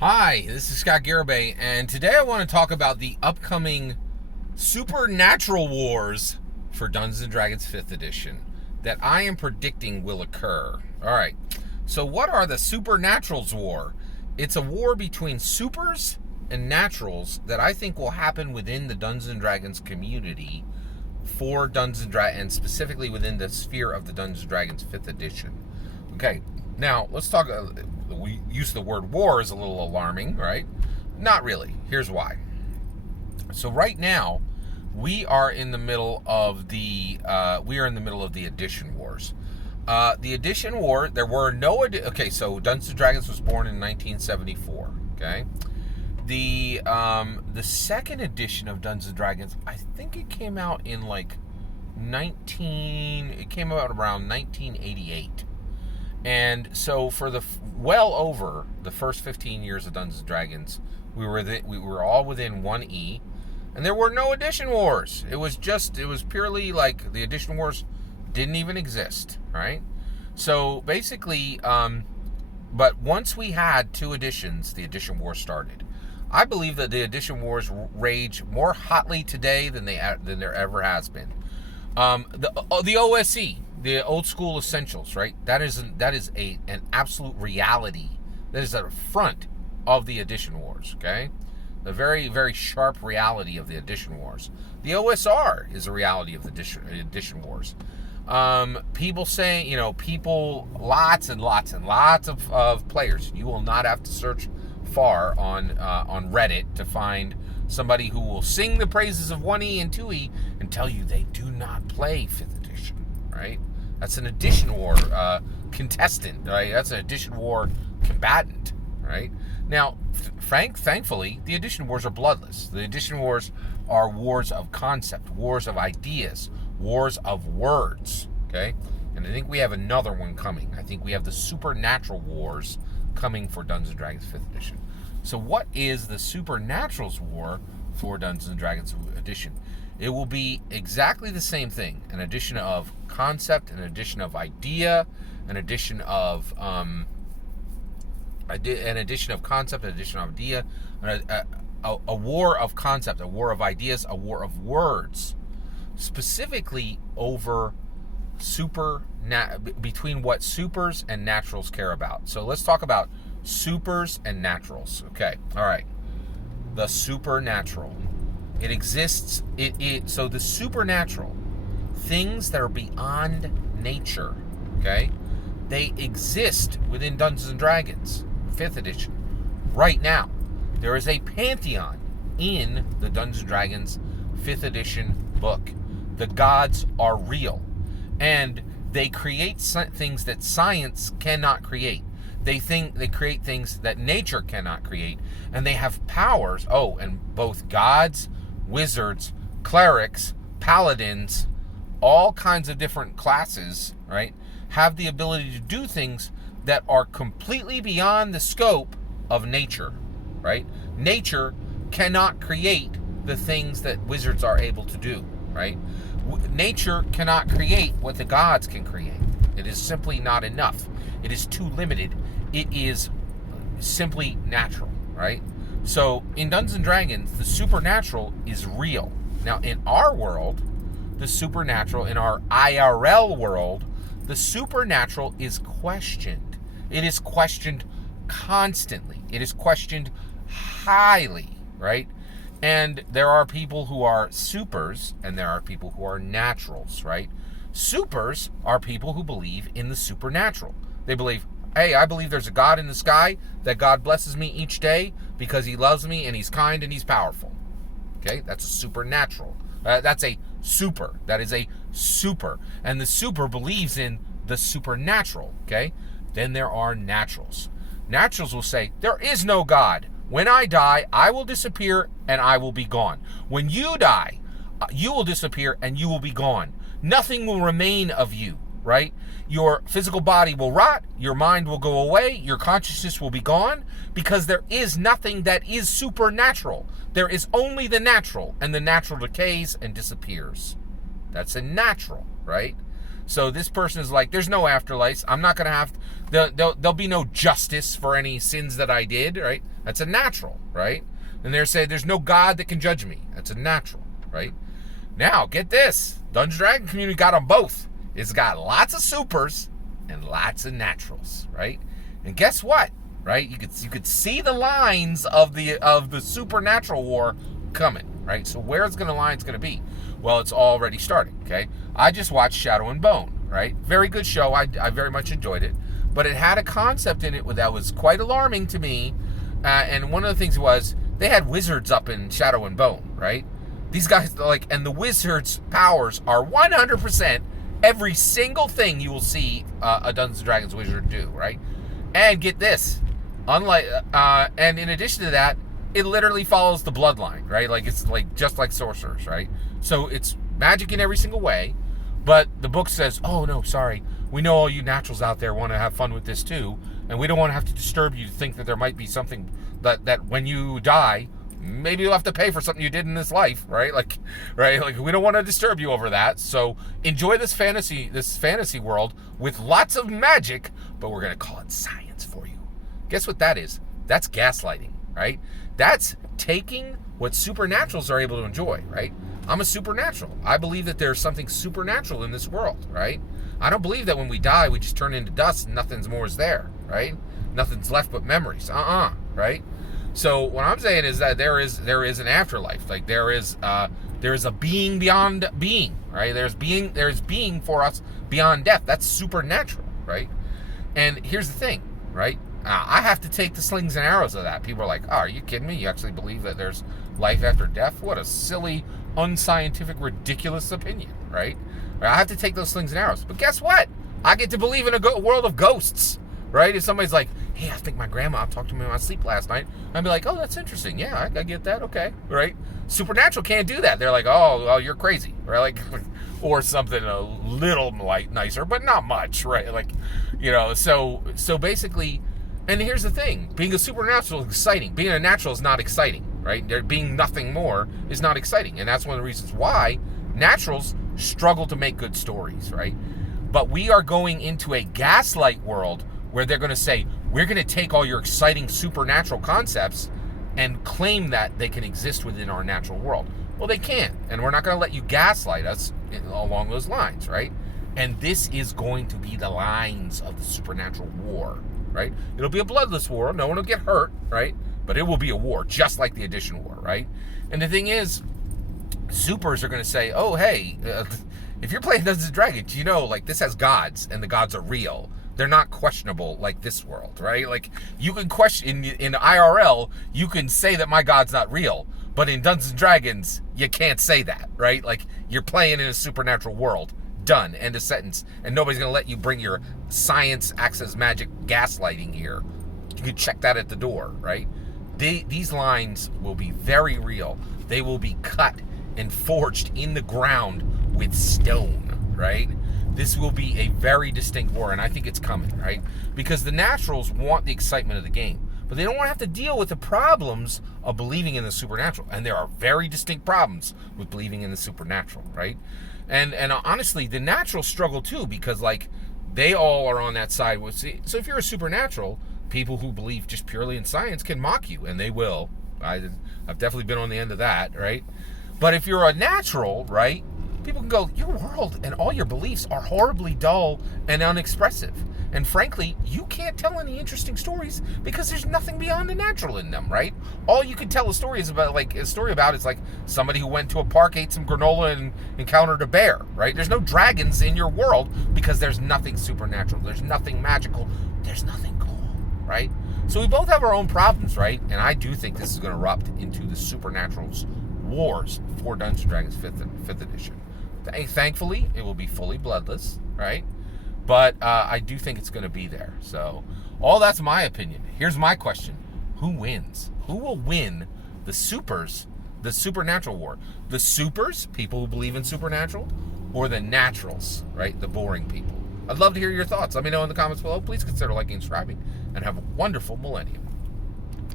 Hi, this is Scott Garibay, and today I want to talk about the upcoming Supernatural Wars for Dungeons & Dragons 5th Edition that I am predicting will occur. Alright, so what are the Supernaturals War? It's a war between supers and naturals that I think will happen within the Dungeons & Dragons community for Dungeons & Dragons, and specifically within the sphere of the Dungeons & Dragons 5th Edition. Okay, now let's talk. We use the word war is a little alarming, right? Not really. Here's why. So right now, we are in the middle of the edition wars. The edition war. There were no. Okay, so Dungeons and Dragons was born in 1974. Okay, the second edition of Dungeons and Dragons, I think it came out in like 19. It came out around 1988. And so for well over the first 15 years of Dungeons & Dragons, we were all within 1E, and there were no edition wars. It was purely like the edition wars didn't even exist, right? So basically, but once we had two editions, the edition war started. I believe that the edition wars rage more hotly today than there ever has been. The OSE, the old school essentials, right? That is an absolute reality. That is at the front of the edition wars. Okay, the very, very sharp reality of the edition wars. The OSR is a reality of the edition wars. People saying, lots and lots and lots of players. You will not have to search far on Reddit to find somebody who will sing the praises of 1E and 2E and tell you they do not play 5th edition, right? That's an edition war contestant, right? That's an edition war combatant, right? Now, thankfully, the edition wars are bloodless. The edition wars are wars of concept, wars of ideas, wars of words, okay? And I think we have another one coming. I think we have the Supernatural Wars coming for Dungeons & Dragons 5th Edition. So what is the Supernaturals War for Dungeons & Dragons Edition? It will be exactly the same thing. An addition of concept, an addition of idea, an addition of concept, an addition of idea, a war of concept, a war of ideas, a war of words, specifically over between what supers and naturals care about. So let's talk about supers and naturals. Okay, all right. The supernatural. It exists. So the supernatural, things that are beyond nature, okay, they exist within Dungeons and Dragons 5th edition. Right now, there is a pantheon in the Dungeons and Dragons 5th edition book. The gods are real, and they create things that science cannot create. They create things that nature cannot create, and they have powers. Oh, and both gods, wizards, clerics, paladins, all kinds of different classes, right, have the ability to do things that are completely beyond the scope of nature, right? Nature cannot create the things that wizards are able to do, right? Nature cannot create what the gods can create. It is simply not enough. It is too limited. It is simply natural, right? So in Dungeons & Dragons, the supernatural is real. Now in our world, the supernatural, in our IRL world, the supernatural is questioned. It is questioned constantly. It is questioned highly, right? And there are people who are supers and there are people who are naturals, right? Supers are people who believe in the supernatural. They believe, hey, I believe there's a God in the sky, that God blesses me each day because he loves me and he's kind and he's powerful. Okay, that's a supernatural. That's a super. That is a super. And the super believes in the supernatural, okay? Then there are naturals. Naturals will say, there is no God. When I die, I will disappear and I will be gone. When you die, you will disappear and you will be gone. Nothing will remain of you, right? Your physical body will rot, your mind will go away, your consciousness will be gone, because there is nothing that is supernatural. There is only the natural, and the natural decays and disappears. That's a natural, right? So this person is like, there's no afterlife. I'm not going to have, there'll be no justice for any sins that I did, right? That's a natural, right? And they're saying there's no God that can judge me. That's a natural, right? Now, get this. Dungeons & Dragons community got them both. It's got lots of supers and lots of naturals, right? And guess what? Right? You could see the lines of the supernatural war coming, right? So where's the lines going to be? Well, it's already starting, okay? I just watched Shadow and Bone, right? Very good show. I very much enjoyed it. But it had a concept in it that was quite alarming to me. And one of the things was they had wizards up in Shadow and Bone, right? These guys, like, and the wizards' powers are 100% every single thing you will see a Dungeons & Dragons wizard do, right? And get this. Unlike, and in addition to that, it literally follows the bloodline, right? Like, it's like just like sorcerers, right? So it's magic in every single way, but the book says, oh no, sorry, we know all you naturals out there want to have fun with this too, and we don't want to have to disturb you to think that there might be something that when you die, maybe you'll have to pay for something you did in this life, right? Like, right? Like, we don't want to disturb you over that. So enjoy this fantasy world with lots of magic, but we're gonna call it science for you. Guess what that is? That's gaslighting, right? That's taking what supernaturals are able to enjoy, right? I'm a supernatural. I believe that there's something supernatural in this world, right? I don't believe that when we die, we just turn into dust and nothing's more is there, right? Nothing's left but memories. Right? So what I'm saying is that there is an afterlife. Like, there is a being beyond being, right? There's being for us beyond death. That's supernatural, right? And here's the thing, right? I have to take the slings and arrows of that. People are like, oh, are you kidding me? You actually believe that there's life after death? What a silly, unscientific, ridiculous opinion, right? I have to take those slings and arrows. But guess what? I get to believe in a world of ghosts, right? If somebody's like, hey, I think my grandma talked to me in my sleep last night, I'd be like, oh, that's interesting. Yeah, I get that. Okay, right? Supernatural can't do that. They're like, oh, well, you're crazy, right? Like, or something a little nicer, but not much, right? Like, so basically. And here's the thing, being a supernatural is exciting. Being a natural is not exciting, right? There being nothing more is not exciting. And that's one of the reasons why naturals struggle to make good stories, right? But we are going into a gaslight world where they're going to say, we're going to take all your exciting supernatural concepts and claim that they can exist within our natural world. Well, they can't. And we're not going to let you gaslight us along those lines, right? And this is going to be the lines of the supernatural war. Right? It'll be a bloodless war. No one will get hurt, right? But it will be a war, just like the Edition War, right? And the thing is, supers are going to say, oh, hey, if you're playing Dungeons & Dragons, like, this has gods, and the gods are real. They're not questionable like this world, right? Like, you can question, in IRL, you can say that my god's not real, but in Dungeons & Dragons, you can't say that, right? Like, you're playing in a supernatural world. Done. End of sentence. And nobody's going to let you bring your science access magic gaslighting here. You can check that at the door, right? These lines will be very real. They will be cut and forged in the ground with stone, right? This will be a very distinct war, and I think it's coming, right? Because the naturals want the excitement of the game, but they don't want to have to deal with the problems of believing in the supernatural. And there are very distinct problems with believing in the supernatural, right? And honestly, the naturals struggle too, because, like, they all are on that side. So if you're a supernatural, people who believe just purely in science can mock you, and they will. I've definitely been on the end of that, right? But if you're a natural, right, people can go, your world and all your beliefs are horribly dull and unexpressive. And frankly, you can't tell any interesting stories because there's nothing beyond the natural in them, right? All you can tell a story is like somebody who went to a park, ate some granola, and encountered a bear, right? There's no dragons in your world because there's nothing supernatural. There's nothing magical. There's nothing cool, right? So we both have our own problems, right? And I do think this is going to erupt into the supernaturals wars for Dungeons & Dragons 5th edition. Thankfully, it will be fully bloodless, right? But I do think it's going to be there. So, all that's my opinion. Here's my question. Who wins? Who will win the supernatural war? The supers, people who believe in supernatural, or the naturals, right? The boring people. I'd love to hear your thoughts. Let me know in the comments below. Please consider liking and subscribing, and have a wonderful millennium.